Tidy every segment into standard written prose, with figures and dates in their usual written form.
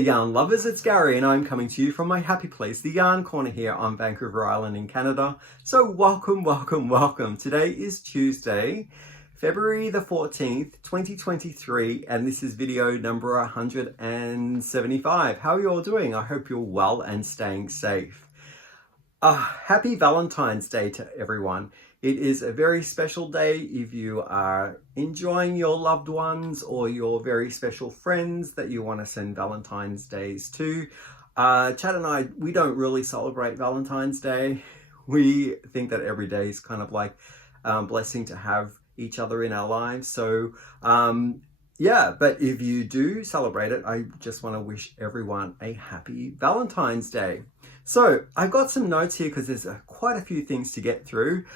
yarn lovers, it's Gary and I'm coming to you from my happy place, the Yarn Corner here on Vancouver Island in Canada. So welcome. Today is Tuesday, February the 14th, 2023, and this is video number 175. How are you all doing? I hope you're well and staying safe. Happy Valentine's Day to everyone. It is a very special day if you are enjoying your loved ones or your very special friends that you want to send Valentine's Days to. Chad and I, we don't really celebrate Valentine's Day. We think that every day is kind of like a blessing to have each other in our lives. So yeah, but if you do celebrate it, I just want to wish everyone a happy Valentine's Day. So I've got some notes here because there's quite a few things to get through.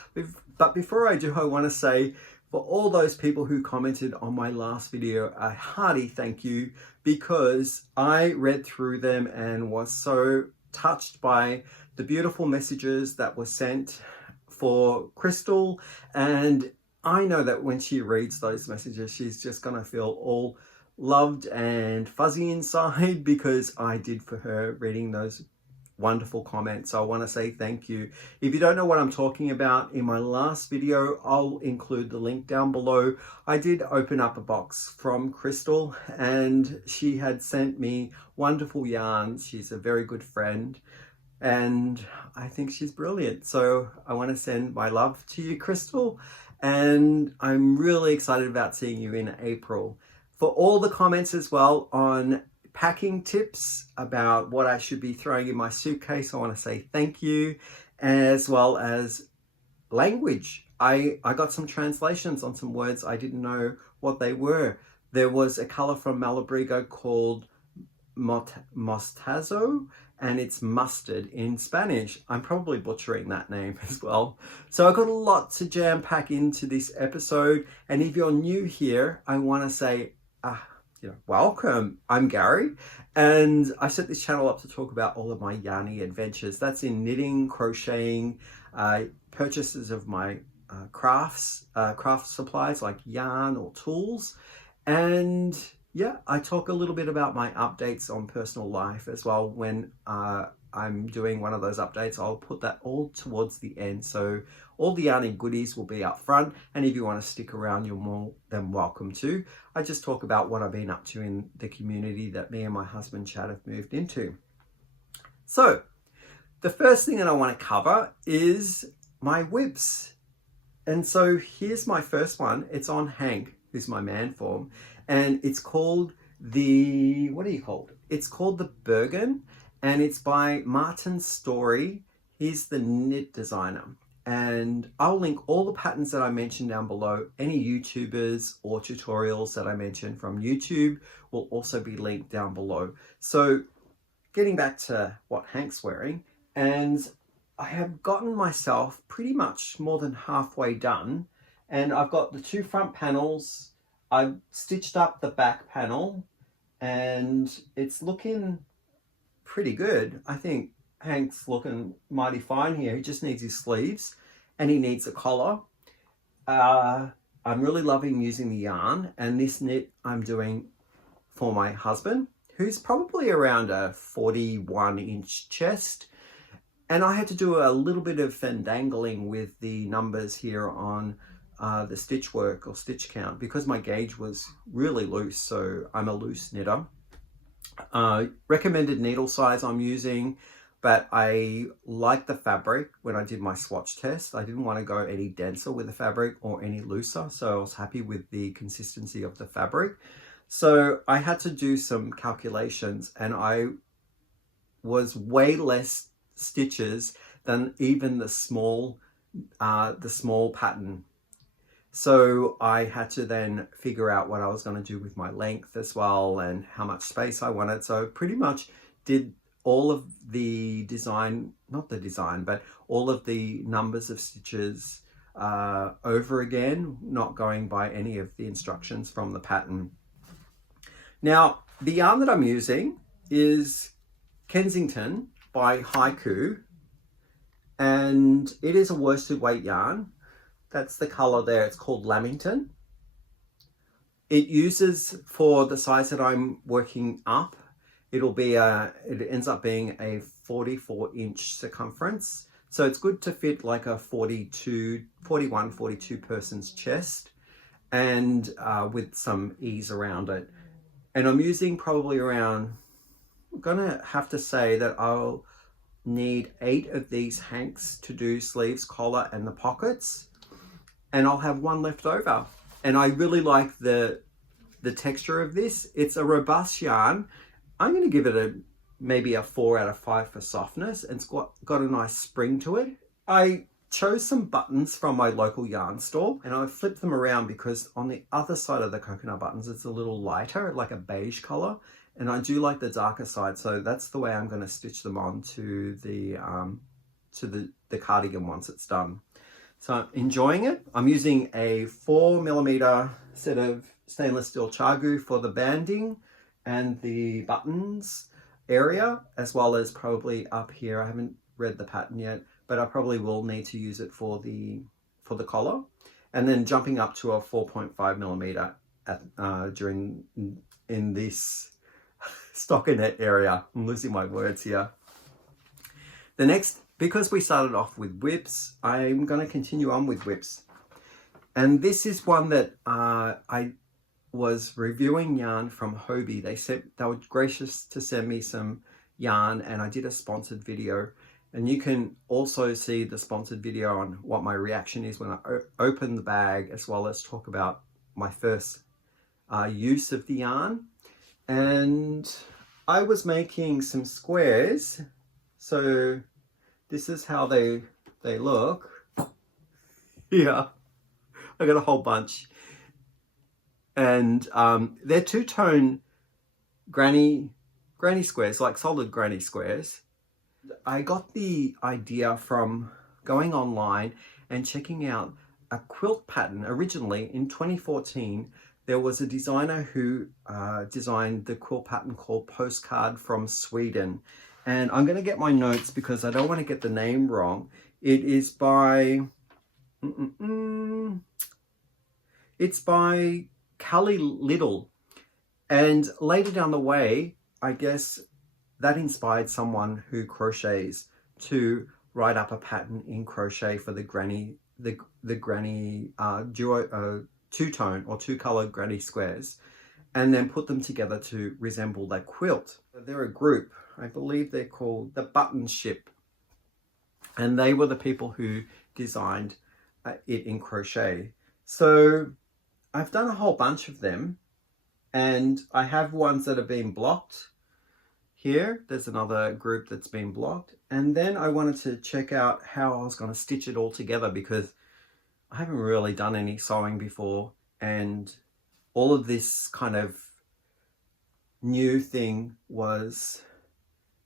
But before I do, I want to say for all those people who commented on my last video, a hearty thank you, because I read through them and was so touched by the beautiful messages that were sent for Crystal. And I know that when she reads those messages, she's just going to feel all loved and fuzzy inside because I did for her reading those wonderful comments. So I want to say thank you. If you don't know what I'm talking about, in my last video, I'll include the link down below. I did open up a box from Crystal and she had sent me wonderful yarns. She's a very good friend and I think she's brilliant. So I want to send my love to you, Crystal. And I'm really excited about seeing you in April. For all the comments as well on packing tips about what I should be throwing in my suitcase, I want to say thank you, as well as language. I got some translations on some words I didn't know what they were. There was a color from Malabrigo called mostazo, and it's mustard in Spanish. I'm probably butchering that name as well. So I've got a lot to jam pack into this episode. And if you're new here, I want to say, welcome. I'm Gary, and I set this channel up to talk about all of my yarny adventures. That's in knitting, crocheting, purchases of my craft supplies like yarn or tools, and yeah, I talk a little bit about my updates on personal life as well. When I'm doing one of those updates, I'll put that all towards the end. So all the yarny goodies will be up front. And if you want to stick around, you're more than welcome to. I just talk about what I've been up to in the community that me and my husband Chad have moved into. So the first thing that I want to cover is my whips. And so here's my first one. It's on Hank, who's my man form. And it's called the, It's called the Bergen, and it's by Martin Story. He's the knit designer. And I'll link all the patterns that I mentioned down below. Any YouTubers or tutorials that I mentioned from YouTube will also be linked down below. So getting back to what Hank's wearing, and I have gotten myself pretty much more than halfway done. And I've got the two front panels. I've stitched up the back panel and it's looking pretty good. I think Hank's looking mighty fine here. He just needs his sleeves and he needs a collar. I'm really loving using the yarn, and this knit I'm doing for my husband, who's probably around a 41-inch chest. And I had to do a little bit of fendangling with the numbers here on the stitch work or stitch count because my gauge was really loose. So I'm a loose knitter. Recommended needle size I'm using, but I like the fabric. When I did my swatch test, I didn't want to go any denser with the fabric or any looser. So I was happy with the consistency of the fabric. So I had to do some calculations, and I was way less stitches than even the small pattern. So I had to then figure out what I was going to do with my length as well and how much space I wanted. So pretty much did all of the design, not the design, but all of the numbers of stitches over again, not going by any of the instructions from the pattern. Now, the yarn that I'm using is Kensington by Haiku, and it is a worsted weight yarn. That's the color there. It's called Lamington. It uses, for the size that I'm working up, it ends up being a 44-inch circumference. So it's good to fit like a 41, 42 person's chest, and with some ease around it. And I'm using probably around, I'm gonna have to say that I'll need 8 of these hanks to do sleeves, collar, and the pockets. And I'll have one left over. And I really like the texture of this. It's a robust yarn. I'm going to give it maybe a 4 out of 5 for softness, and it's got a nice spring to it. I chose some buttons from my local yarn store, and I flipped them around because on the other side of the coconut buttons, it's a little lighter, like a beige color, and I do like the darker side. So that's the way I'm going to stitch them on to the cardigan once it's done. So I'm enjoying it. I'm using a 4mm set of stainless steel chargu for the banding and the buttons area, as well as probably up here. I haven't read the pattern yet, but I probably will need to use it for the collar. And then jumping up to a 4.5mm in this stockinette area. I'm losing my words here. The next, because we started off with whips, I'm going to continue on with whips. And this is one that I was reviewing yarn from Hobie. They were gracious to send me some yarn, and I did a sponsored video. And you can also see the sponsored video on what my reaction is when I open the bag, as well as talk about my first use of the yarn. And I was making some squares. So this is how they look. Yeah, I got a whole bunch. And they're two-tone granny squares, like solid granny squares. I got the idea from going online and checking out a quilt pattern. Originally in 2014, there was a designer who designed the quilt pattern called Postcard from Sweden. And I'm going to get my notes because I don't want to get the name wrong. It is by... It's by Callie Little. And later down the way, I guess that inspired someone who crochets to write up a pattern in crochet for the granny duo two-tone or two-color granny squares, and then put them together to resemble that quilt. They're a group. I believe they're called the Button Ship, and they were the people who designed it in crochet. So I've done a whole bunch of them, and I have ones that have been blocked. Here, there's another group that's been blocked. And then I wanted to check out how I was going to stitch it all together, because I haven't really done any sewing before, and all of this kind of new thing was,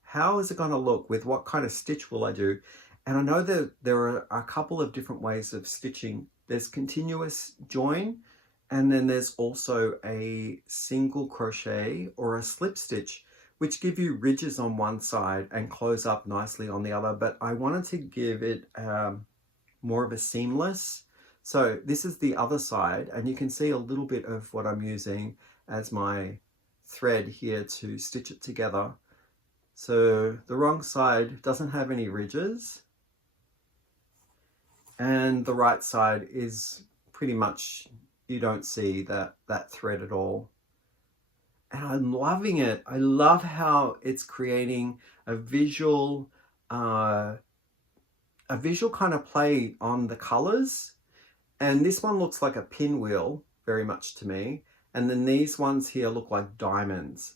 how is it going to look? With what kind of stitch will I do? And I know that there are a couple of different ways of stitching. There's continuous join, and then there's also a single crochet or a slip stitch, which give you ridges on one side and close up nicely on the other. But I wanted to give it more of a seamless. So this is the other side, and you can see a little bit of what I'm using as my thread here to stitch it together. So the wrong side doesn't have any ridges, and the right side is pretty much, you don't see that thread at all. And I'm loving it. I love how it's creating a visual kind of play on the colors. And this one looks like a pinwheel very much to me. And then these ones here look like diamonds.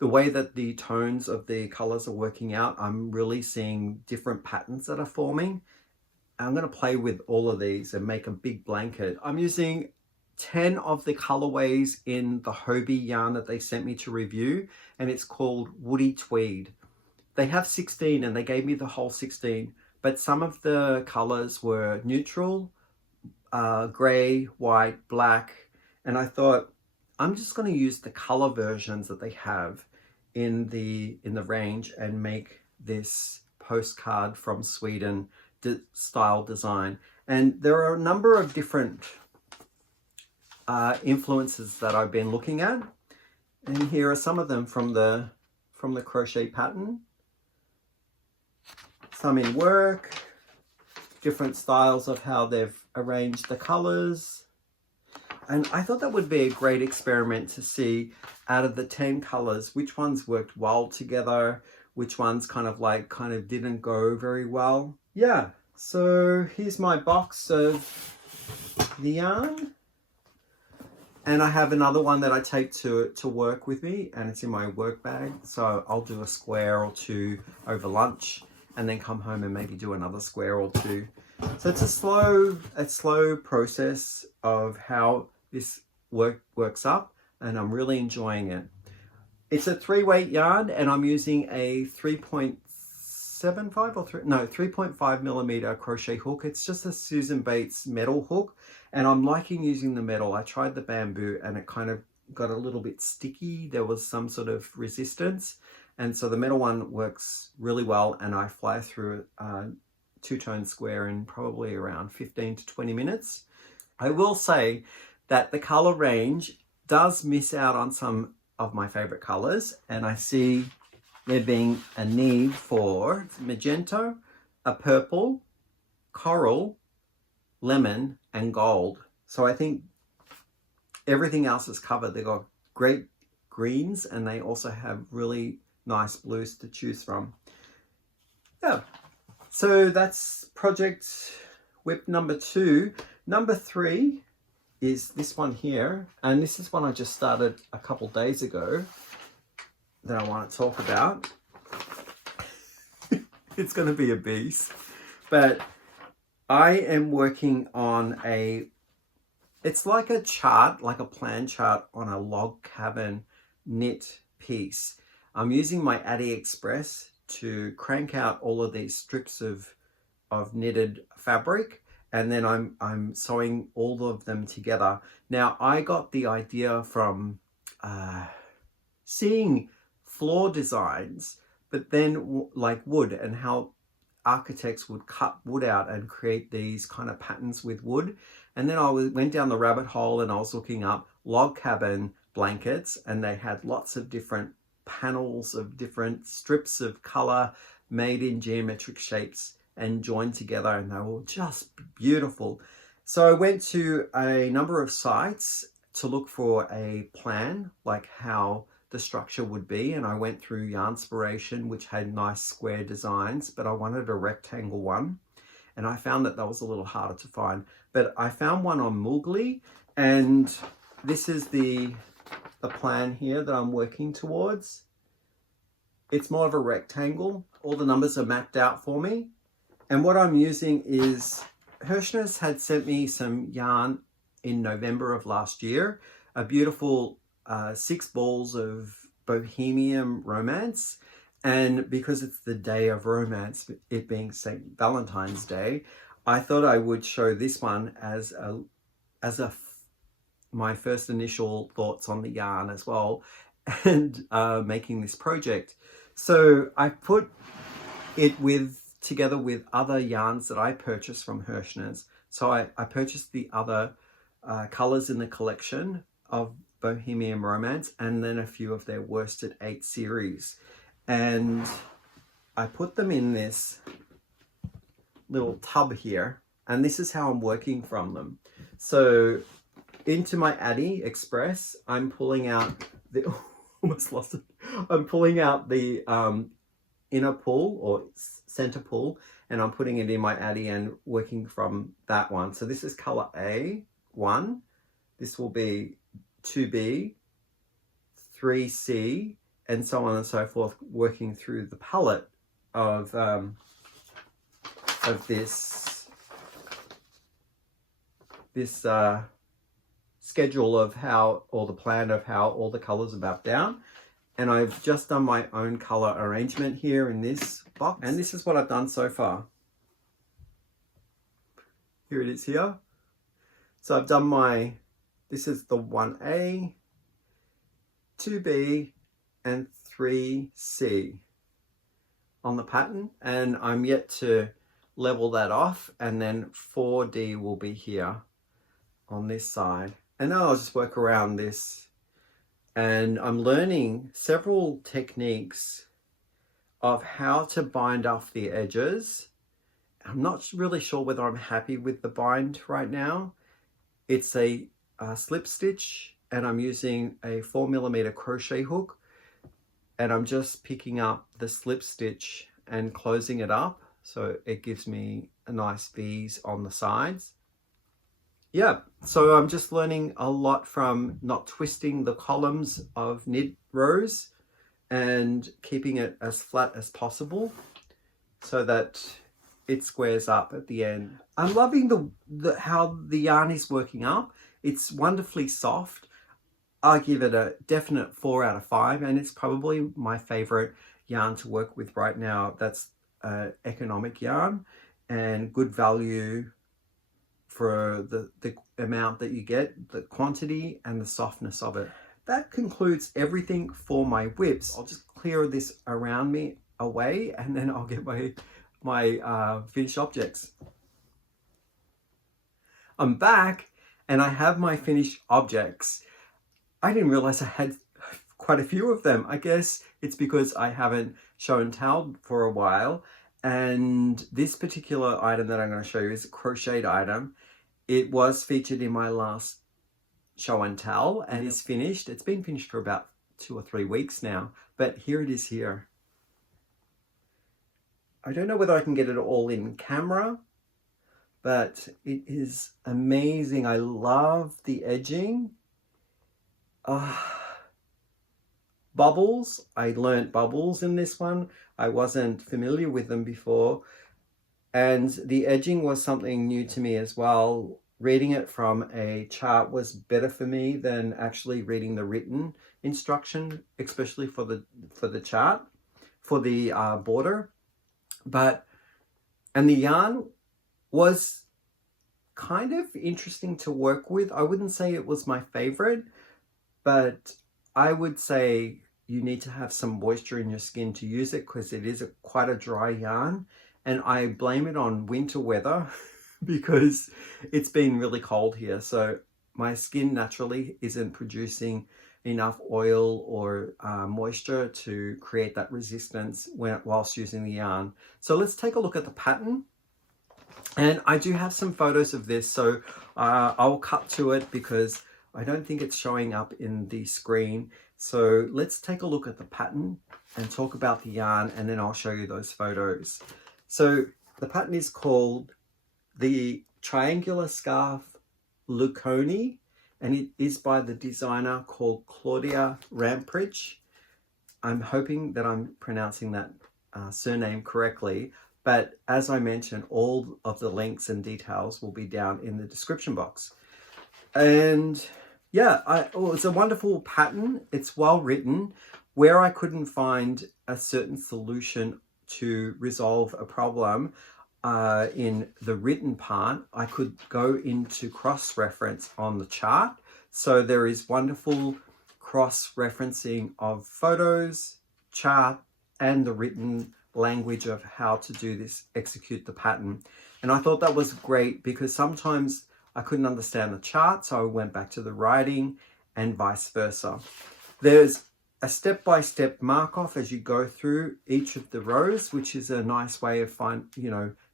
The way that the tones of the colors are working out, I'm really seeing different patterns that are forming. I'm going to play with all of these and make a big blanket. I'm using 10 of the colorways in the Hobie yarn that they sent me to review, and it's called Woody Tweed. They have 16, and they gave me the whole 16, but some of the colors were neutral, gray, white, black, and I thought I'm just going to use the color versions that they have in the range and make this Postcard from Sweden style design. And there are a number of different influences that I've been looking at, and here are some of them from the from the crochet pattern. Some in work, different styles of how they've arranged the colors. And I thought that would be a great experiment to see out of the 10 colors, which ones worked well together, which ones kind of didn't go very well. Yeah, so here's my box of the yarn. And I have another one that I take to work with me, and it's in my work bag. So I'll do a square or two over lunch and then come home and maybe do another square or two. So it's a slow process of how this works up, and I'm really enjoying it. It's a 3-weight yarn, and I'm using a 3.5 millimeter crochet hook. It's just a Susan Bates metal hook, and I'm liking using the metal. I tried the bamboo and it kind of got a little bit sticky. There was some sort of resistance, and so the metal one works really well, and I fly through a two-tone square in probably around 15 to 20 minutes. I will say that the color range does miss out on some of my favorite colors, and I see there being a need for magenta, a purple, coral, lemon, and gold. So I think everything else is covered. They've got great greens, and they also have really nice blues to choose from. Yeah, so that's project whip number 2. Number 3 is this one here, and this is one I just started a couple days ago that I want to talk about. It's going to be a beast, but I am working on it's like a chart, like a plan chart on a log cabin knit piece. I'm using my AliExpress to crank out all of these strips of knitted fabric, and then I'm sewing all of them together. Now, I got the idea from seeing floor designs, but then like wood, and how architects would cut wood out and create these kind of patterns with wood. And then I went down the rabbit hole, and I was looking up log cabin blankets, and they had lots of different panels of different strips of color made in geometric shapes and joined together, and they were just beautiful. So I went to a number of sites to look for a plan, like how the structure would be, and I went through Yarnspiration, which had nice square designs, but I wanted a rectangle one, and I found that was a little harder to find. But I found one on Moogly, and this is the plan here that I'm working towards. It's more of a rectangle. All the numbers are mapped out for me, and what I'm using is Hirschner's had sent me some yarn in November of last year, a beautiful 6 balls of Bohemian Romance. And because it's the day of romance, it being St. Valentine's Day, I thought I would show this one as my first initial thoughts on the yarn as well, and making this project. So I put it together with other yarns that I purchased from Hirschner's. So I purchased the other colors in the collection of Bohemian Romance, and then a few of their Worsted 8 series. And I put them in this little tub here, and this is how I'm working from them. So into my AliExpress, I'm pulling out the almost lost it. I'm pulling out the inner pull or center pull, and I'm putting it in my Addy and working from that one. So this is color A1. This will be 2B, 3C, and so on and so forth, working through the palette of this schedule of how, or the plan of how all the colors are mapped down. And I've just done my own color arrangement here in this box, and this is what I've done so far. Here it is here. So I've done this is the 1A, 2B, and 3C on the pattern, and I'm yet to level that off, and then 4D will be here on this side. And then I'll just work around this and I'm learning several techniques of how to bind off the edges. I'm not really sure whether I'm happy with the bind right now. It's a slip stitch, and I'm using a 4mm crochet hook, and I'm just picking up the slip stitch and closing it up so it gives me a nice V's on the sides. Yeah, so I'm just learning a lot from not twisting the columns of knit rows and keeping it as flat as possible so that it squares up at the end. I'm loving how the yarn is working up. It's wonderfully soft. I give it a definite 4 out of 5, and it's probably my favorite yarn to work with right now. That's economic yarn and good value for the amount that you get, the quantity and the softness of it. That concludes everything for my whips. I'll just clear this around me away, and then I'll get my finished objects. I'm back and I have my finished objects. I didn't realize I had quite a few of them. I guess it's because I haven't show and tell for a while. And this particular item that I'm going to show you is a crocheted item. It was featured in my last show and tell and is finished. It's been finished for about 2 or 3 weeks now, but here it is here. I don't know whether I can get it all in camera, but it is amazing. I love the edging. Bubbles. I learned bubbles in this one. I wasn't familiar with them before. And the edging was something new to me as well. Reading it from a chart was better for me than actually reading the written instruction, especially for the chart, for the border. And the yarn was kind of interesting to work with. I wouldn't say it was my favorite, but I would say you need to have some moisture in your skin to use it, because it is quite a dry yarn. And I blame it on winter weather because it's been really cold here. So my skin naturally isn't producing enough oil or moisture to create that resistance whilst using the yarn. So let's take a look at the pattern. And I do have some photos of this, so I'll cut to it because I don't think it's showing up in the screen. So let's take a look at the pattern and talk about the yarn, and then I'll show you those photos. So the pattern is called the Triangular Scarf Luconi, and it is by the designer called Claudia Rampridge. I'm hoping that I'm pronouncing that surname correctly, but as I mentioned, all of the links and details will be down in the description box. And yeah, it's a wonderful pattern. It's well written. Where I couldn't find a certain solution to resolve a problem in the written part, I could go into cross-reference on the chart. So there is wonderful cross-referencing of photos, chart, and the written language of how to do this, execute the pattern. And I thought that was great because sometimes I couldn't understand the chart, so I went back to the writing and vice versa. There's a step-by-step mark-off as you go through each of the rows, which is a nice way of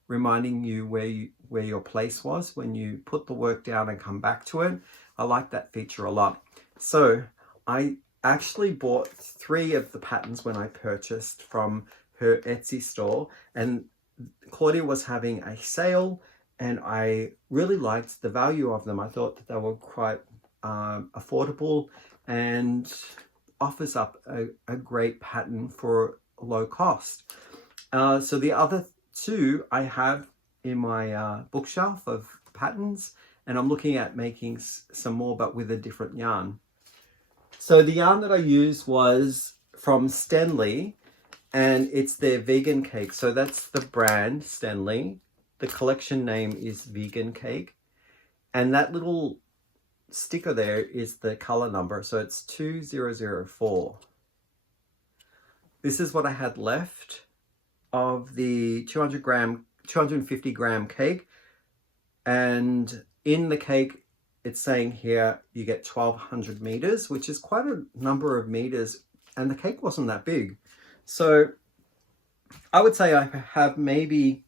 reminding you where your place was when you put the work down and come back to it. I like that feature a lot. So I actually bought 3 of the patterns when I purchased from her Etsy store, and Claudia was having a sale and I really liked the value of them. I thought that they were quite affordable and offers up a great pattern for low cost. So the other 2 I have in my bookshelf of patterns, and I'm looking at making some more but with a different yarn. So the yarn that I used was from Stenley, and it's their vegan cake. So that's the brand Stenley. The collection name is Vegan Cake, and that little sticker there is the color number, so it's 2004. This is what I had left of the 250 gram cake, and in the cake it's saying here you get 1200 meters, which is quite a number of meters, and the cake wasn't that big. So I would say I have maybe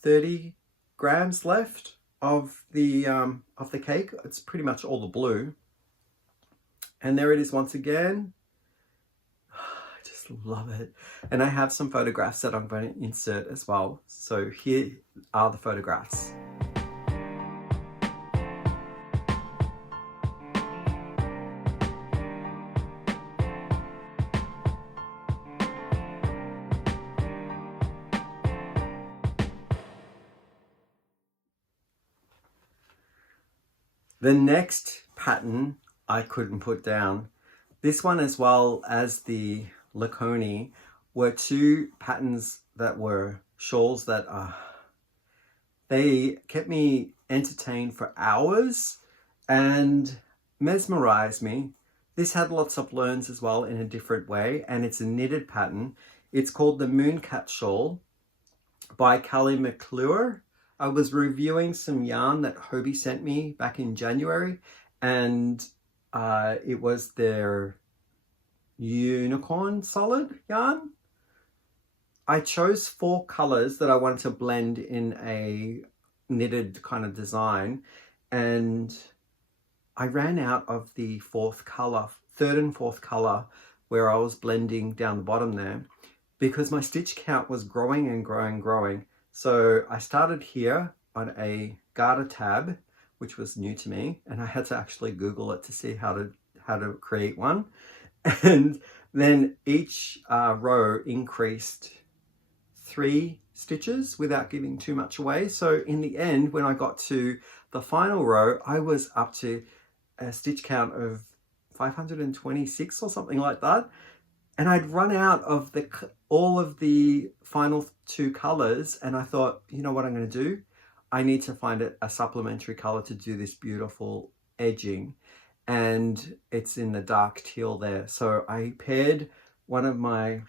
30 grams left of the cake. It's pretty much all the blue. And there it is once again. I just love it. And I have some photographs that I'm going to insert as well. So here are the photographs. The next pattern I couldn't put down. This one as well as the Laconi were two patterns that were shawls that they kept me entertained for hours and mesmerized me. This had lots of learns as well in a different way, and it's a knitted pattern. It's called the Mooncat Shawl by Callie McClure. I was reviewing some yarn that Hobie sent me back in January, and it was their unicorn solid yarn. I chose 4 colors that I wanted to blend in a knitted kind of design, and I ran out of the 4th color, 3rd and 4th color, where I was blending down the bottom there, because my stitch count was growing and growing and growing. So I started here on a garter tab, which was new to me, and I had to actually Google it to see how to create one. And then each row increased 3 stitches without giving too much away. So in the end, when I got to the final row, I was up to a stitch count of 526 or something like that. And I'd run out of all of the final 2 colors, and I thought, you know what I'm going to do? I need to find a supplementary color to do this beautiful edging, and it's in the dark teal there. So I paired one of my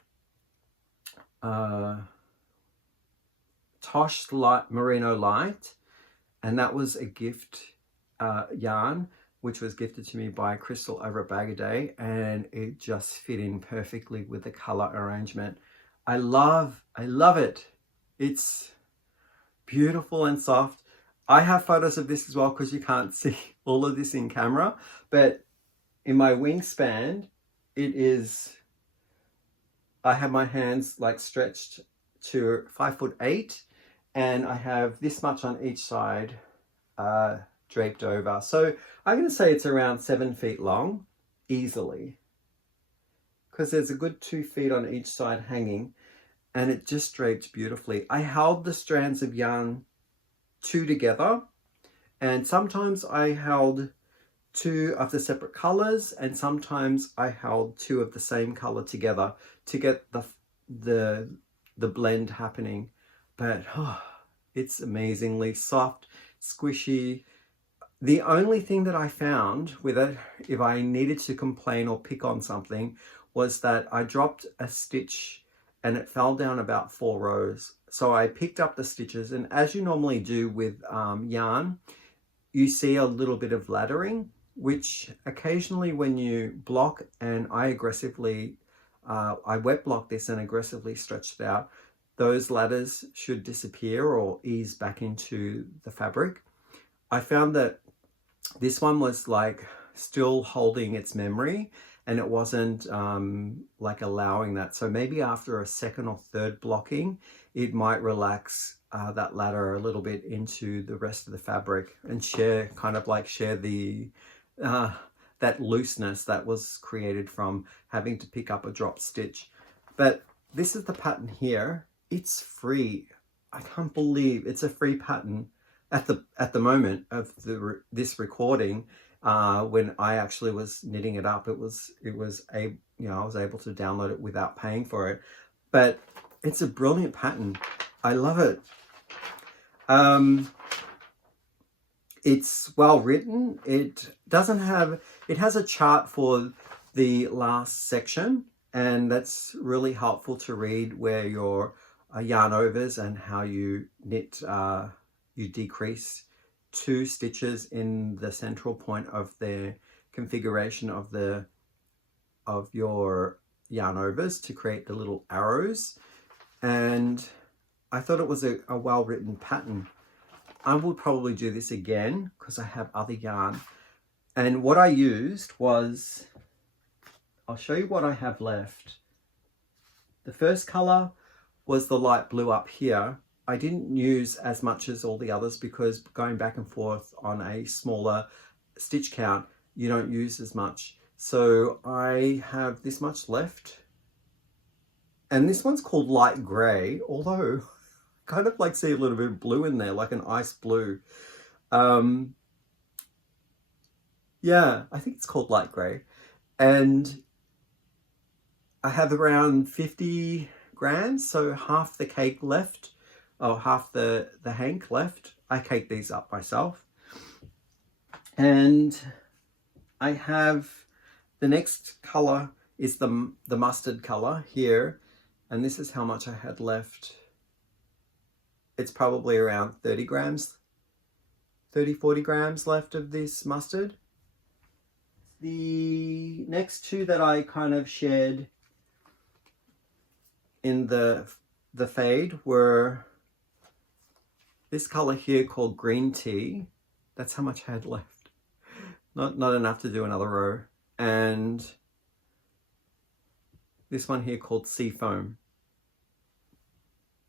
Tosh Light Merino Light, and that was a gift yarn which was gifted to me by Crystal over at Bag A Day, and it just fit in perfectly with the color arrangement. I love it. It's beautiful and soft. I have photos of this as well, because you can't see all of this in camera, but in my wingspan, I have my hands like stretched to 5'8", and I have this much on each side draped over. So I'm going to say it's around 7 feet long, easily, because there's a good 2 feet on each side hanging, and it just draped beautifully. I held the strands of yarn 2 together, and sometimes I held 2 of the separate colors, and sometimes I held 2 of the same color together to get the blend happening. But it's amazingly soft, squishy. The only thing that I found with it, if I needed to complain or pick on something, was that I dropped a stitch and it fell down about 4 rows. So I picked up the stitches, and as you normally do with yarn, you see a little bit of laddering, which occasionally when you block, and I aggressively, I wet block this and aggressively stretched it out, those ladders should disappear or ease back into the fabric. I found that this one was like still holding its memory, and it wasn't like allowing that. So maybe after a 2nd or 3rd blocking, it might relax that ladder a little bit into the rest of the fabric and share the that looseness that was created from having to pick up a dropped stitch. But this is the pattern here. It's free. I can't believe it's a free pattern at the moment of this recording. When I actually was knitting it up, I was able to download it without paying for it. But it's a brilliant pattern. I love it. It's well written. It has a chart for the last section, and that's really helpful to read, where your yarn overs and how you knit, you decrease 2 stitches in the central point of the configuration of your yarn overs to create the little arrows, and I thought it was a well-written pattern. I will probably do this again because I have other yarn, and what I used was, I'll show you what I have left. The first color was the light blue up here. I didn't use as much as all the others because going back and forth on a smaller stitch count, you don't use as much. So I have this much left. And this one's called light gray, although I kind of like see a little bit of blue in there, like an ice blue. Yeah, I think it's called light gray. And I have around 50 grams, so half the cake left, or half the hank left. I cake these up myself. And I have, the next color is the mustard color here, and this is how much I had left. It's probably around 30 grams, 40 grams left of this mustard. The next two that I kind of shared in the fade were this color here called green tea. That's how much I had left. Not enough to do another row. And this one here called sea foam.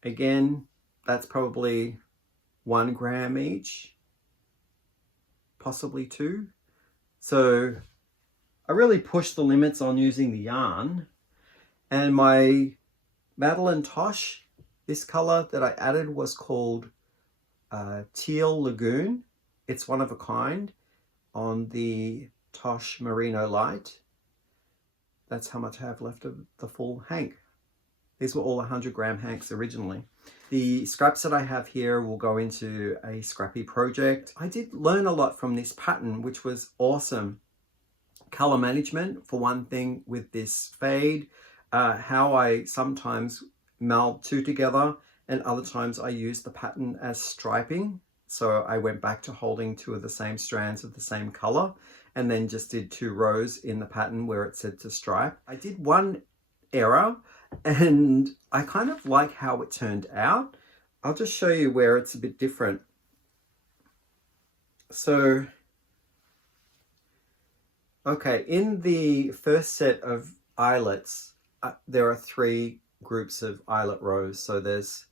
Again, that's probably 1 gram each, possibly 2. So I really pushed the limits on using the yarn. And my Madeline Tosh, this color that I added was called Teal Lagoon. It's one of a kind on the Tosh Merino Light. That's how much I have left of the full hank. These were all 100 gram hanks originally. The scraps that I have here will go into a scrappy project. I did learn a lot from this pattern, which was awesome. Color management, for one thing, with this fade. How I sometimes meld 2 together, and other times I use the pattern as striping. So I went back to holding 2 of the same strands of the same color, and then just did 2 rows in the pattern where it said to stripe. I did one error, and I kind of like how it turned out. I'll just show you where it's a bit different. So, okay, in the first set of eyelets, there are 3 groups of eyelet rows. So there's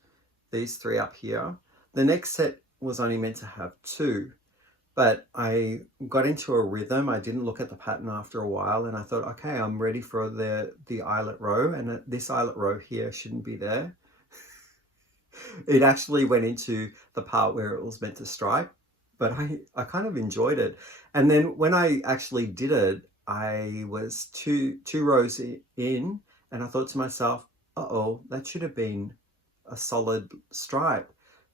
these 3 up here. The next set was only meant to have 2, but I got into a rhythm. I didn't look at the pattern after a while, and I thought, okay, I'm ready for the eyelet row, and this eyelet row here shouldn't be there. It actually went into the part where it was meant to stripe, but I kind of enjoyed it. And then when I actually did it, I was two rows in, and I thought to myself, uh-oh, that should have been a solid stripe.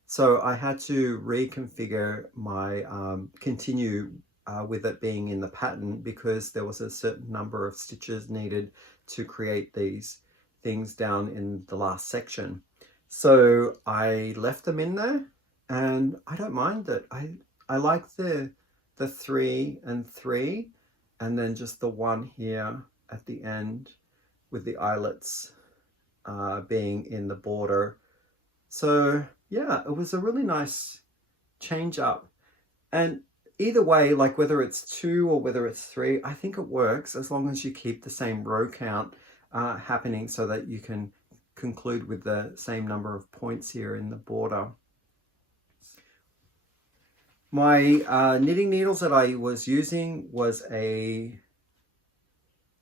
So I had to reconfigure my, continue with it being in the pattern, because there was a certain number of stitches needed to create these things down in the last section. So I left them in there, and I don't mind it. I like the 3 and 3, and then just the 1 here at the end with the eyelets being in the border. So yeah, it was a really nice change up. And either way, like whether it's 2 or whether it's 3, I think it works as long as you keep the same row count happening, so that you can conclude with the same number of points here in the border. My knitting needles that I was using was a,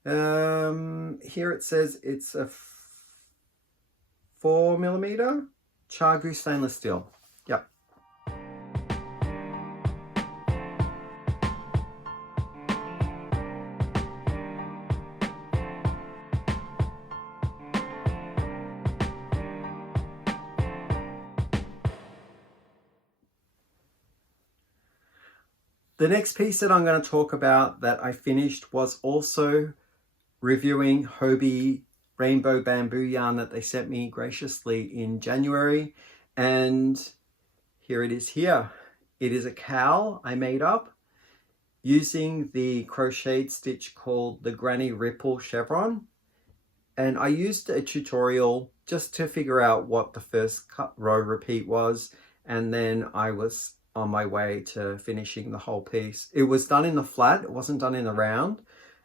here it says it's a 4mm Chargu stainless steel. Yep. The next piece that I'm going to talk about that I finished was also reviewing Hobie rainbow bamboo yarn that they sent me graciously in January, and here it is here It is a cowl I made up using the crocheted stitch called the Granny Ripple Chevron. And I used a tutorial just to figure out what the first row repeat was, and then I was on my way to finishing the whole piece. It was done in the flat, it wasn't done in the round,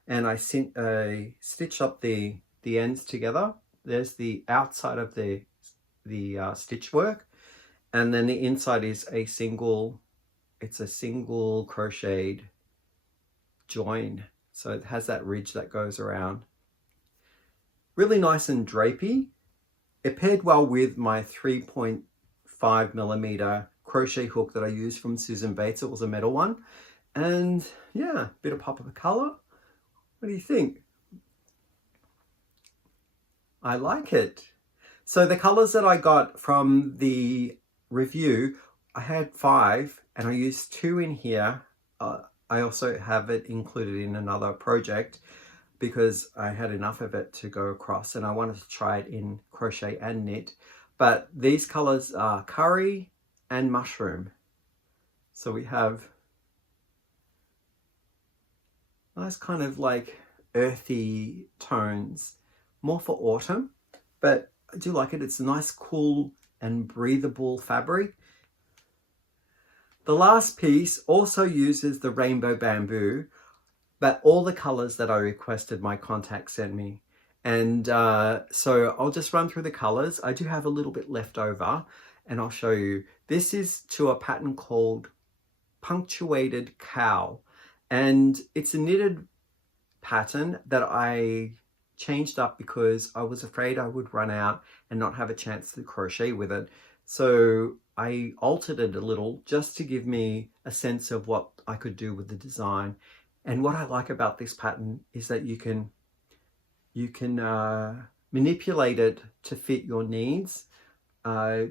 and I stitched up the ends together. There's the outside of the stitch work, and then the inside is a single crocheted join, so it has that ridge that goes around. Really nice and drapey. It paired well with my 3.5mm crochet hook that I used from Susan Bates. It was a metal one. And yeah, bit of pop of color. What do you think? I like it. So the colors that I got from the review, I had 5 and I used 2 in here. I also have it included in another project because I had enough of it to go across and I wanted to try it in crochet and knit. But these colors are curry and mushroom. So we have nice kind of like earthy tones, more for autumn, but I do like it. It's a nice, cool and breathable fabric. The last piece also uses the rainbow bamboo, but all the colors that I requested my contact sent me. And so I'll just run through the colors. I do have a little bit left over and I'll show you. This is to a pattern called Punctuated Cowl. And it's a knitted pattern that I changed up because I was afraid I would run out and not have a chance to crochet with it. So I altered it a little just to give me a sense of what I could do with the design. And what I like about this pattern is that you can manipulate it to fit your needs.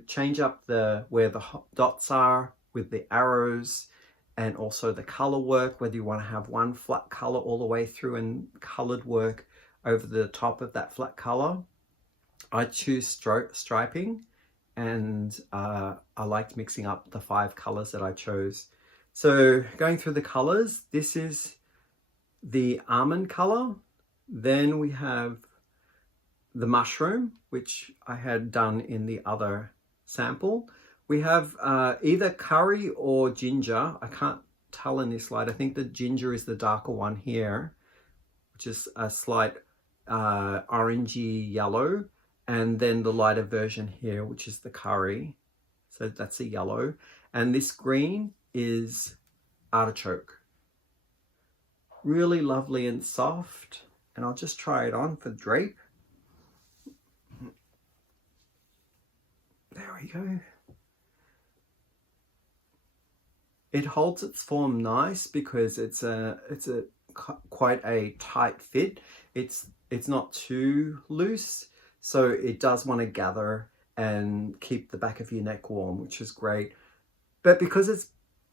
Change up where the dots are with the arrows, and also the color work, whether you want to have one flat color all the way through and colored work over the top of that flat color. I choose striping, and I liked mixing up the 5 colors that I chose. So going through the colors, this is the almond color. Then we have the mushroom, which I had done in the other sample. We have either curry or ginger. I can't tell in this light. I think the ginger is the darker one here, which is a slight orangey yellow. And then the lighter version here, which is the curry. So that's a yellow. And this green is artichoke. Really lovely and soft. And I'll just try it on for drape. There we go. It holds its form nice because it's quite a tight fit. It's not too loose, so it does want to gather and keep the back of your neck warm, which is great. But because it's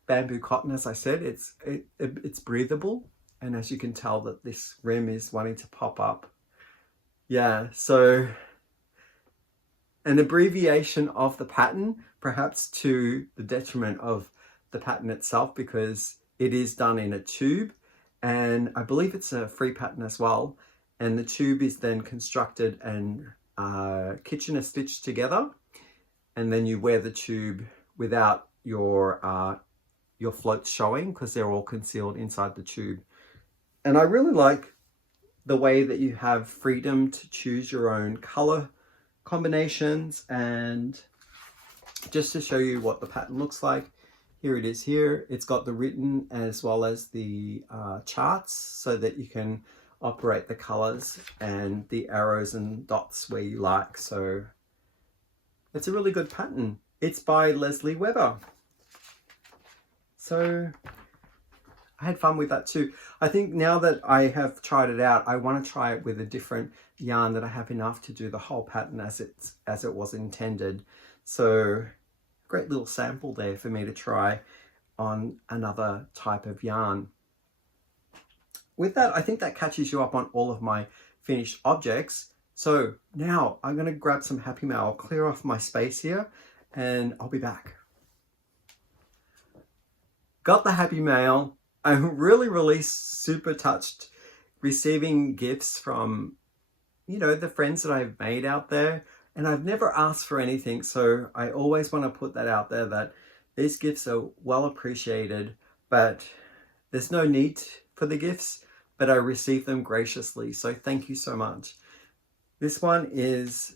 bamboo cotton, as I said, it's breathable. And as you can tell that this rim is wanting to pop up. Yeah, so an abbreviation of the pattern, perhaps to the detriment of the pattern itself, because it is done in a tube, and I believe it's a free pattern as well. And the tube is then constructed and Kitchener stitched together, and then you wear the tube without your floats showing because they're all concealed inside the tube. And I really like the way that you have freedom to choose your own color combinations. And just to show you what the pattern looks like, here it is here. It's got the written as well as the charts so that you can operate the colors and the arrows and dots where you like. So it's a really good pattern. It's by Leslie Weber. So I had fun with that too. I think now that I have tried it out, I want to try it with a different yarn that I have enough to do the whole pattern as it was intended. So great little sample there for me to try on another type of yarn. With that, I think that catches you up on all of my finished objects. So now I'm going to grab some Happy Mail. I'll clear off my space here and I'll be back. got the happy mail. I'm really super touched receiving gifts from, you know, the friends that I've made out there. And I've never asked for anything, so I always want to put that out there, that these gifts are well appreciated, but there's no need for the gifts, but I receive them graciously, so thank you so much. This one is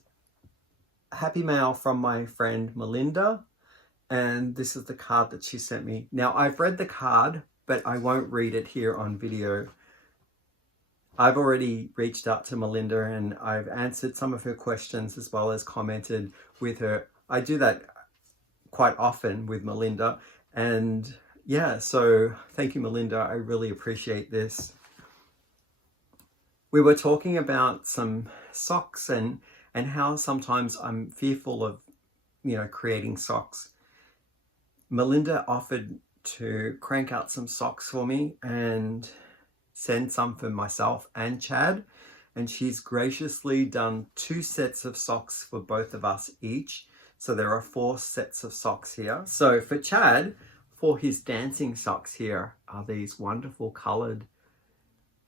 happy mail from my friend Melinda, and this is the card that she sent me. Now, I've read the card, but I won't read it here on video. I've already reached out to Melinda and I've answered some of her questions as well as commented with her. I do that quite often with Melinda, and yeah, so thank you, Melinda. I really appreciate this. We were talking about some socks and how sometimes I'm fearful of, you know, creating socks. Melinda offered to crank out some socks for me and send some for myself and Chad, and she's graciously done 2 sets of socks for both of us each. So there are 4 sets of socks here. So for Chad, for his dancing socks here are these wonderful colored,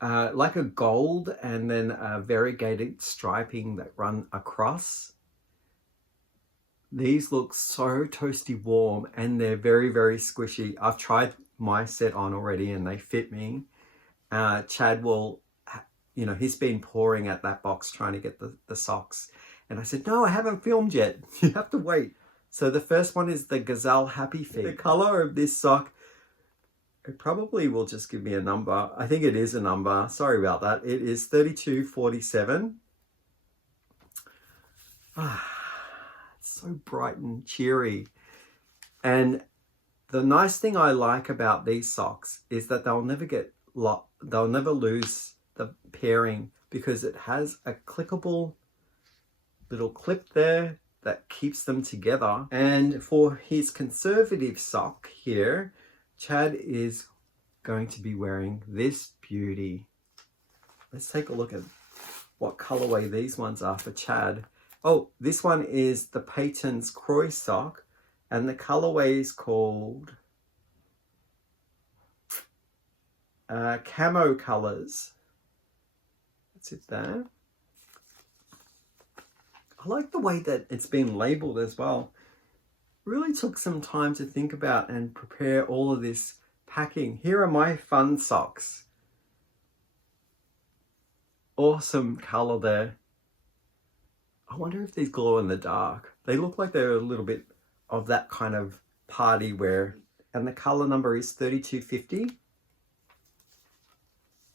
like a gold and then a variegated striping that run across. These look so toasty warm and they're very squishy. I've tried my set on already and they fit me. Chad will, you know, he's been pouring at that box trying to get the socks. And I said, no, I haven't filmed yet. You have to wait. So the first one is the Gazelle Happy Feet. The color of this sock, it probably will just give me a number. I think it is a number. Sorry about that. It is 3247. It's so bright and cheery. And the nice thing I like about these socks is that they'll never lose the pairing, because it has a clickable little clip there that keeps them together. And for his conservative sock here, Chad is going to be wearing this beauty. Let's take a look at what colorway these ones are for Chad. Oh, this one is the Peyton's Croy sock, and the colorway is called Camo Colors. That's it there. I like the way that it's been labeled as well. Really took some time to think about and prepare all of this packing. Here are my fun socks. Awesome color there. I wonder if these glow in the dark. They look like they're a little bit of that kind of party wear. And the color number is 3250.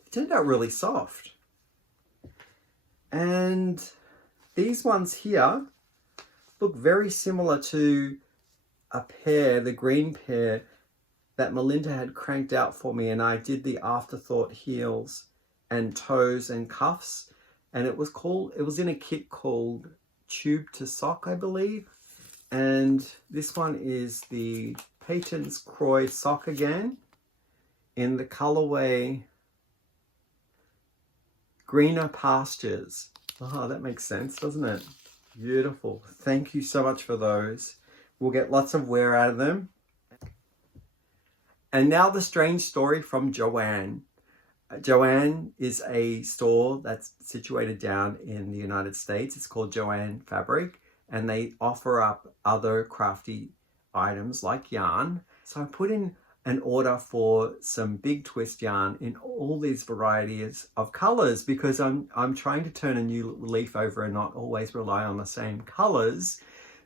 It turned out really soft. And these ones here look very similar to a pair, the green pair that Melinda had cranked out for me, and I did the afterthought heels and toes and cuffs, and it was in a kit called Tube to Sock, I believe. And this one is the Peyton's Croy sock again in the colorway Greener Pastures. Oh, that makes sense, doesn't it? Beautiful. Thank you so much for those. We'll get lots of wear out of them. And now the strange story from Joann. Joann is a store that's situated down in the United States. It's called Joann Fabric, and they offer up other crafty items like yarn. So I put in an order for some big twist yarn in all these varieties of colors, because I'm trying to turn a new leaf over and not always rely on the same colors.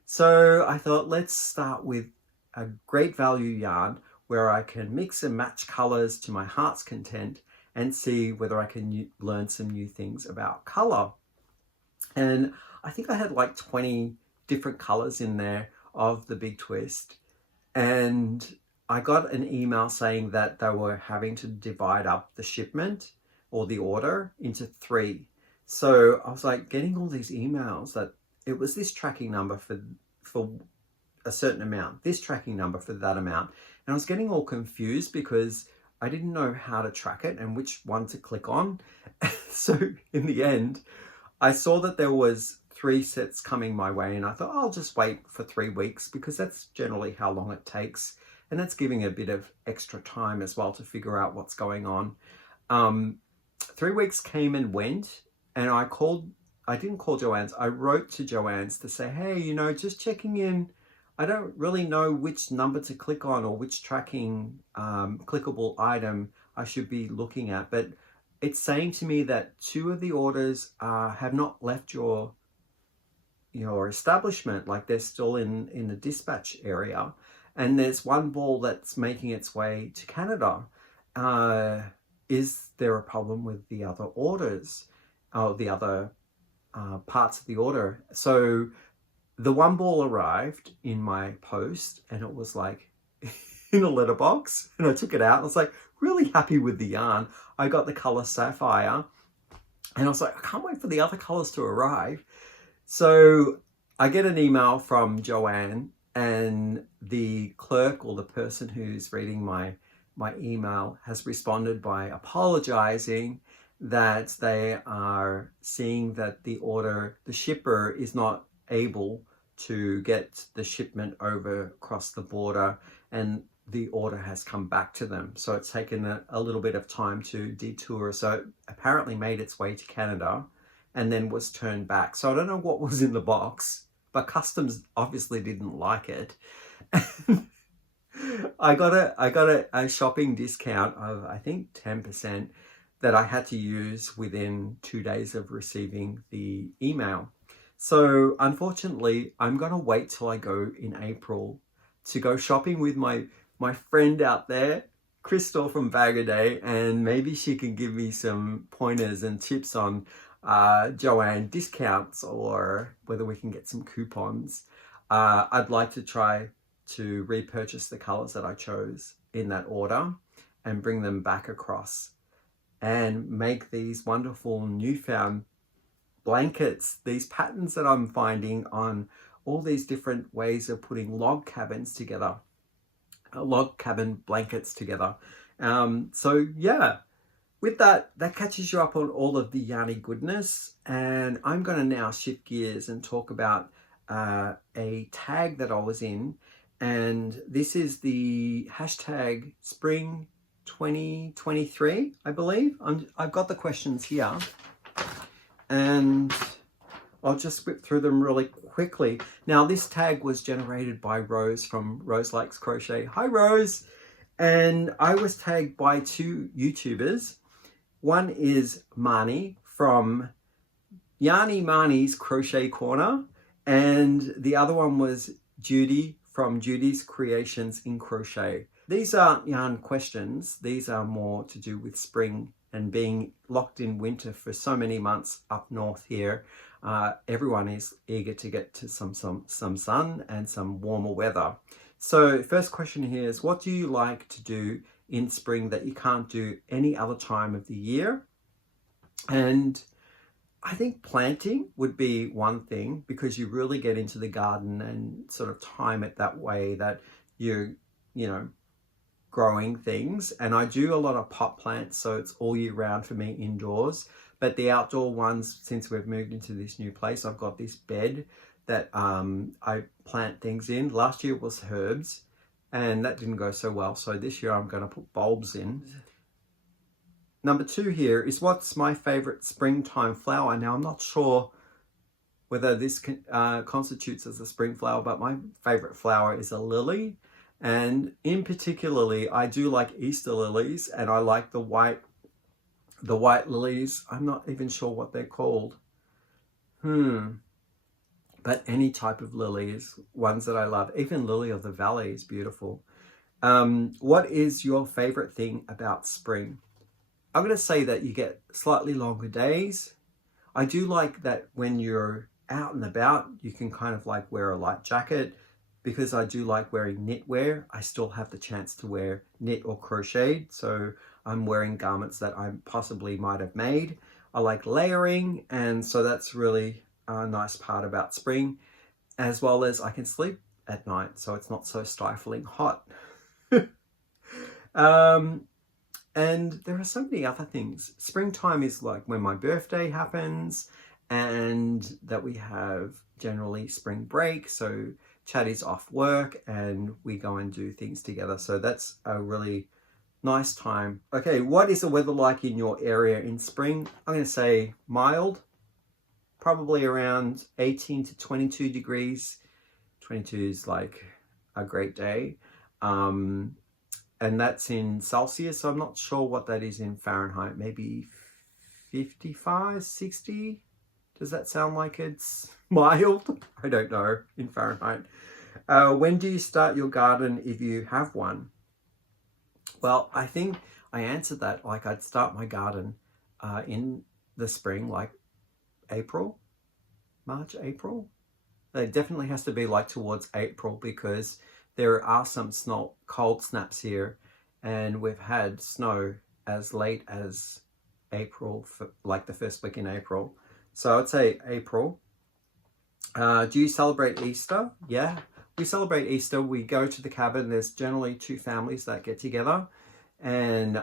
So I thought, let's start with a great value yarn where I can mix and match colors to my heart's content and see whether I can learn some new things about color. And I think I had like 20 different colors in there of the big twist. And I got an email saying that they were having to divide up the shipment or the order into 3. So I was like getting all these emails that it was this tracking number for a certain amount, this tracking number for that amount. And I was getting all confused because I didn't know how to track it and which one to click on. So in the end, I saw that there was 3 sets coming my way, and I thought, I'll just wait for 3 weeks because that's generally how long it takes and that's giving a bit of extra time as well to figure out what's going on. 3 weeks came and went, and I didn't call Joann's, I wrote to Joann's to say, hey, you know, just checking in. I don't really know which number to click on or which tracking clickable item I should be looking at, but it's saying to me that 2 of the orders have not left your establishment, like they're still in the dispatch area, and there's 1 ball that's making its way to Canada. Is there a problem with the other orders, or the other parts of the order? So the 1 ball arrived in my post, and it was like in a letterbox, and I took it out and I was like really happy with the yarn. I got the color Sapphire, and I was like, I can't wait for the other colors to arrive. So I get an email from Joann, and the clerk, or the person who's reading my email, has responded by apologizing that they are seeing that the shipper is not able to get the shipment over across the border, and the order has come back to them. So it's taken a little bit of time to detour. So it apparently made its way to Canada and then was turned back. So I don't know what was in the box, but customs obviously didn't like it. I got a shopping discount of, I think, 10% that I had to use within 2 days of receiving the email. So unfortunately, I'm gonna wait till I go in April to go shopping with my friend out there, Crystal from Bag a Day, and maybe she can give me some pointers and tips on Joann discounts, or whether we can get some coupons. I'd like to try to repurchase the colors that I chose in that order and bring them back across and make these wonderful newfound blankets, these patterns that I'm finding on all these different ways of putting log cabins together, log cabin blankets together. So yeah, with that catches you up on all of the yarny goodness. And I'm going to now shift gears and talk about a tag that I was in. And this is the hashtag spring 2023, I believe. I've got the questions here, and I'll just whip through them really quickly. Now, this tag was generated by Rose from Rose Likes Crochet. Hi, Rose. And I was tagged by 2 YouTubers. One is Marnie from Yarny Marnie's Crochet Corner, and the other one was Judy from Judy's Creations in Crochet. These aren't yarn questions. These are more to do with spring and being locked in winter for so many months up north here. Everyone is eager to get to some sun and some warmer weather. So first question here is, what do you like to do in spring that you can't do any other time of the year? And I think planting would be one thing, because you really get into the garden and sort of time it that way that you're, growing things. And I do a lot of pot plants, so it's all year round for me indoors. But the outdoor ones, since we've moved into this new place, I've got this bed that I plant things in. Last year was herbs, and that didn't go so well. So this year I'm going to put bulbs in. Number 2 here is, what's my favorite springtime flower? Now, I'm not sure whether this constitutes as a spring flower, but my favorite flower is a lily. And in particularly, I do like Easter lilies, and I like the white lilies. I'm not even sure what they're called. But any type of lilies, ones that I love. Even Lily of the Valley is beautiful. What is your favorite thing about spring? I'm going to say that you get slightly longer days. I do like that when you're out and about, you can kind of like wear a light jacket. Because I do like wearing knitwear, I still have the chance to wear knit or crocheted. So I'm wearing garments that I possibly might have made. I like layering, and so that's really a nice part about spring, as well as I can sleep at night, so it's not so stifling hot. And there are so many other things. Springtime is like when my birthday happens, and that we have generally spring break. So Chad is off work and we go and do things together. So that's a really nice time. Okay, what is the weather like in your area in spring? I'm going to say mild, probably around 18 to 22 degrees. 22 is like a great day. And that's in Celsius. So I'm not sure what that is in Fahrenheit. Maybe 55, 60. Does that sound like it's mild? I don't know in Fahrenheit. When do you start your garden if you have one? Well, I think I answered that like I'd start my garden in the spring, like April, March, April. It definitely has to be like towards April because there are some cold snaps here and we've had snow as late as April, for like the first week in April. So I'd say April. Do you celebrate Easter? Yeah, we celebrate Easter. We go to the cabin. There's generally 2 families that get together and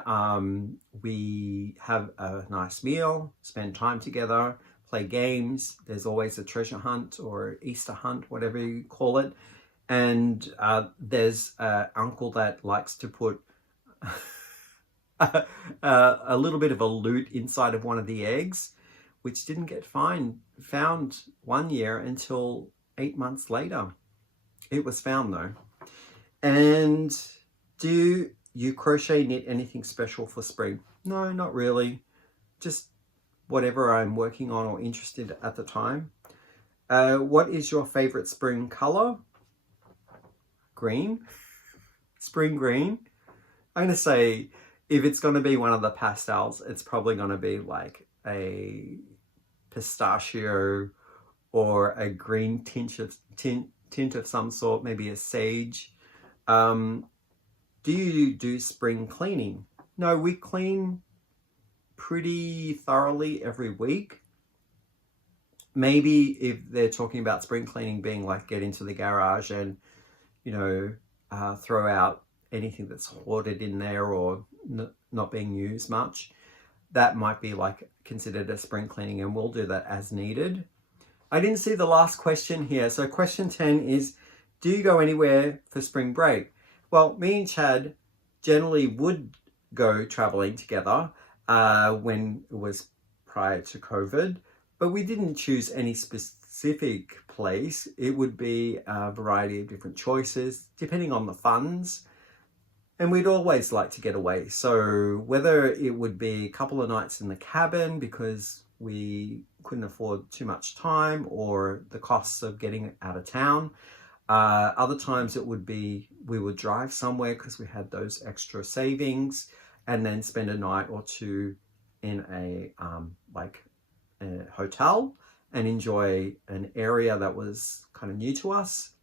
we have a nice meal, spend time together, play games. There's always a treasure hunt or Easter hunt, whatever you call it. And there's an uncle that likes to put a little bit of a loot inside of one of the eggs, which didn't get found one year until 8 months later. It was found though. And do you crochet, knit anything special for spring? No, not really. Just whatever I'm working on or interested at the time. What is your favorite spring color? Green. Spring green. I'm going to say if it's going to be one of the pastels, it's probably going to be like a pistachio or a green tint of some sort, maybe a sage. Do you do spring cleaning? No, we clean pretty thoroughly every week. Maybe if they're talking about spring cleaning being like get into the garage and, you know, throw out anything that's hoarded in there or not being used much, that might be like considered a spring cleaning, and we'll do that as needed. I didn't see the last question here. So question 10 is, do you go anywhere for spring break? Well, me and Chad generally would go traveling together when it was prior to COVID, but we didn't choose any specific place. It would be a variety of different choices depending on the funds. And we'd always like to get away. So whether it would be a couple of nights in the cabin because we couldn't afford too much time or the costs of getting out of town. Other times it would be we would drive somewhere because we had those extra savings and then spend a night or two in a hotel and enjoy an area that was kind of new to us.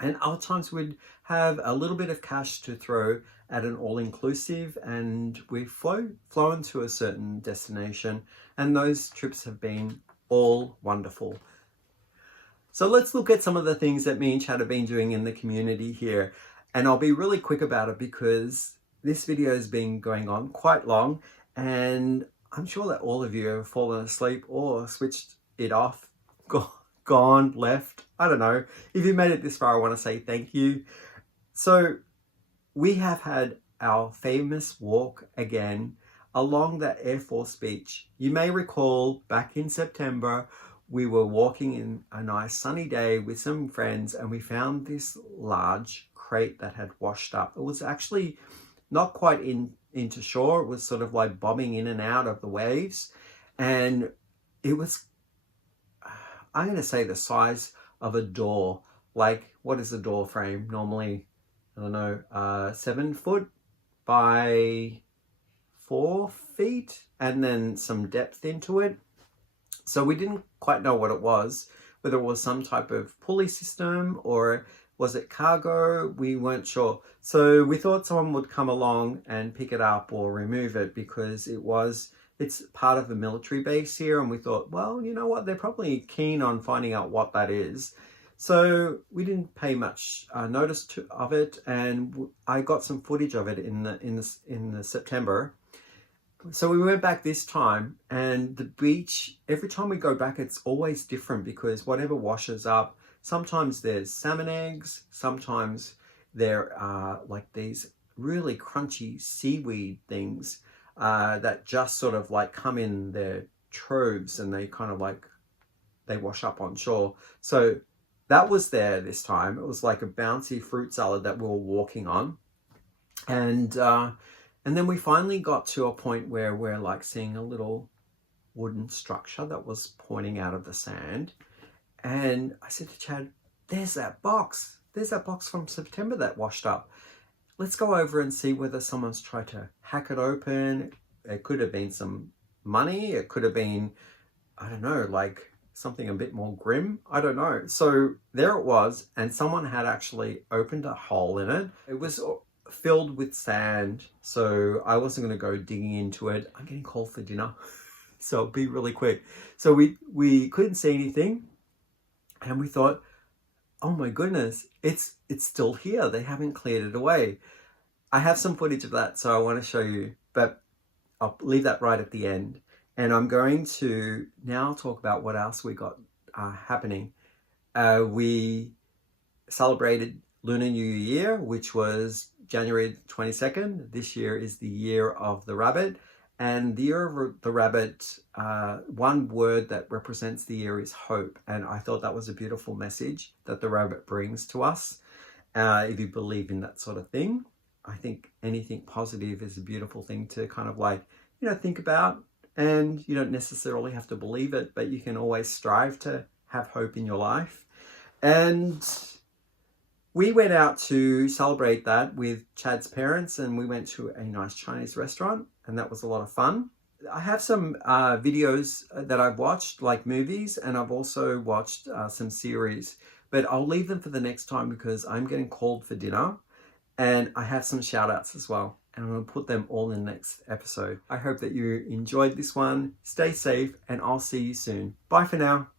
And other times we'd have a little bit of cash to throw at an all-inclusive and we've flown to a certain destination, and those trips have been all wonderful. So let's look at some of the things that me and Chad have been doing in the community here. And I'll be really quick about it because this video has been going on quite long and I'm sure that all of you have fallen asleep or switched it off, gone, left. I don't know. If you made it this far, I want to say thank you. So we have had our famous walk again along the Air Force Beach. You may recall back in September, we were walking in a nice sunny day with some friends and we found this large crate that had washed up. It was actually not quite into shore. It was sort of like bobbing in and out of the waves. And it was, I'm going to say, the size of a door. Like, what is a door frame? Normally, I don't know, 7 foot by 4 feet and then some depth into it. So we didn't quite know what it was, whether it was some type of pulley system or was it cargo? We weren't sure. So we thought someone would come along and pick it up or remove it because it's part of a military base here. And we thought, well, you know what? They're probably keen on finding out what that is. So we didn't pay much notice of it. And I got some footage of it in the September. So we went back this time, and the beach, every time we go back, it's always different because whatever washes up Sometimes there's salmon eggs, sometimes there are like these really crunchy seaweed things that just sort of like come in their troves, and they kind of like, they wash up on shore. So that was there this time. It was like a bouncy fruit salad that we were walking on. And then we finally got to a point where we're like seeing a little wooden structure that was pointing out of the sand. And I said to Chad, there's that box. There's that box from September that washed up. Let's go over and see whether someone's tried to hack it open. It could have been some money. It could have been, I don't know, like something a bit more grim. I don't know. So there it was. And someone had actually opened a hole in it. It was filled with sand. So I wasn't going to go digging into it. I'm getting called for dinner. So it'll be really quick. So we couldn't see anything. And we thought, oh my goodness, it's still here. They haven't cleared it away. I have some footage of that, so I want to show you, but I'll leave that right at the end. And I'm going to now talk about what else we got happening. We celebrated Lunar New Year, which was January 22nd. This year is the year of the rabbit. And the year of the rabbit, one word that represents the year is hope. And I thought that was a beautiful message that the rabbit brings to us. If you believe in that sort of thing, I think anything positive is a beautiful thing to kind of like, think about. And you don't necessarily have to believe it, but you can always strive to have hope in your life. And we went out to celebrate that with Chad's parents, and we went to a nice Chinese restaurant, and that was a lot of fun. I have some videos that I've watched, like movies, and I've also watched some series, but I'll leave them for the next time because I'm getting called for dinner, and I have some shout outs as well, and I'm going to put them all in the next episode. I hope that you enjoyed this one. Stay safe, and I'll see you soon. Bye for now.